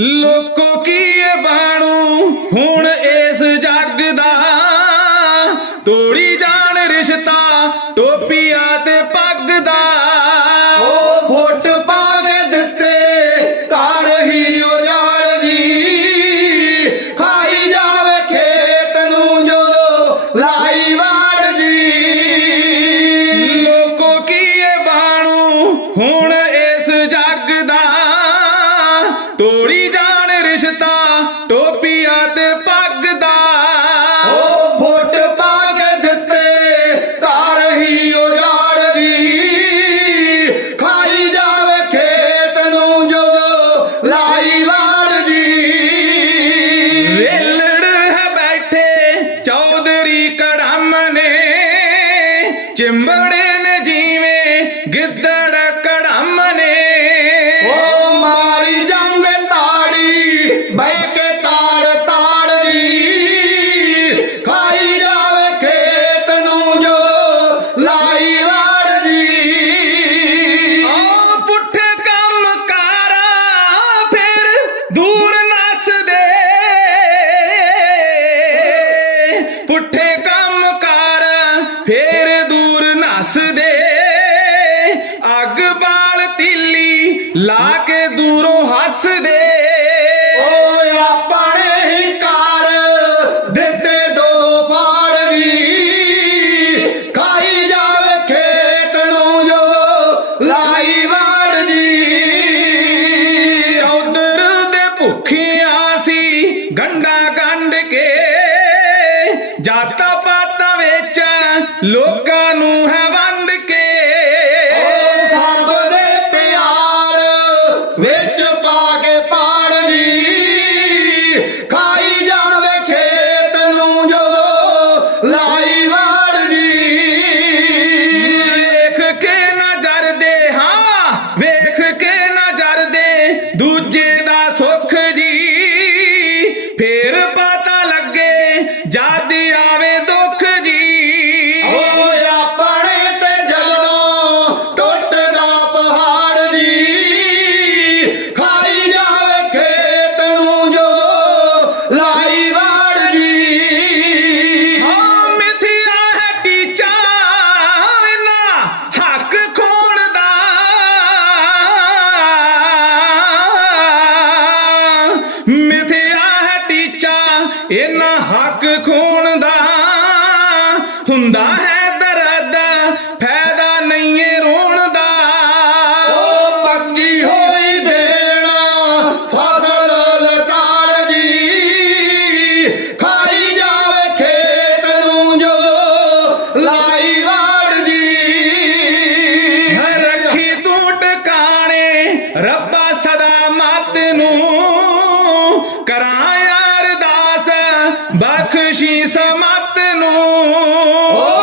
ਲੋਕੋ ਕੀ ਇਹ ਬਾਣੂ? ਹੁਣ ਇਸ ਜੱਗ ਦਾ ਤੋੜੀ ਜਾਣ ਰਿਸ਼ਤਾ, ਟੋਪੀਆਂ ਤੇ ਪੱਗ ਦਾ। ਚਿੰਬੜੇ ਨੇ ਜਿਵੇਂ ਗਿੱਦੜ ਕੜਮ ਨੇ। ਉਹ ਮਾਰੀ ਜਾਂਦੇ ਤਾੜੀ ਬਹਿ ਕੇ ਤਾੜ ਤਾੜੀ ਖਾਈ ਜਾਵੇ ਖੇਤ ਨੂੰ ਜੋ ਲਾਈ ਵਾੜਦੀ ਆ ਪੁੱਠੇ ਕੰਮ ਕਾਰਾ ਫਿਰ ਦੂਰ ਨੱਸਦੇ ਪੁੱਠੇ ਕੰਮ ਕਰ ਫਿਰ ਦੂਰ ਨੱਸਦੇ ਅੱਗ ਬਾਲ ਤਿੱਲੀ ਲਾ ਕੇ ਦੂਰੋਂ ਹੱਸਦੇ। ਓਏ ਆਪਣੇ ਹੀ ਘਰ ਦਿੱਤੇ ਦੋ ਫਾੜਵੀ ਖਾਈ ਜਾਵੇ ਖੇਤ ਨੂੰ ਜੋ ਲਾਈ ਵਾੜਦੀ ਚੌਧਰ ਦੇ ਭੁੱਖੀਆਂ ਸੀ ਗੰਡਾ ਗੰਢ ਕੇ ਜਾਤਾਂ ਵਿੱਚ ਲੋਕਾਂ ਨੂੰ ਹੈ ਵੰਡ ਕੇ। ਇਹਨਾਂ ਹੱਕ ਖੋਣ ਦਾ ਹੁੰਦਾ ਹੈ ਦਰਦ ਫਾਇਦਾ ਨਹੀਂ ਏ ਰੋਣ ਦਾ। ਉਹ ਪੱਕੀ ਹੋਈ ਦੇਣਾ ਫਸਲ ਲਤਾੜ ਦੀ ਖਾਈ ਜਾਵੇ ਖੇਤ ਨੂੰ ਜੋ ਲਾਈ ਵਾੜਦੀ ਰੱਖੀ ਤੂੰ ਟਿਕਾਣੇ ਰੱਬਾ ਸਦਾ ਮਤ ਨੂੰ ਬਖਸ਼ੀ ਸਮਤ ਨੂੰ।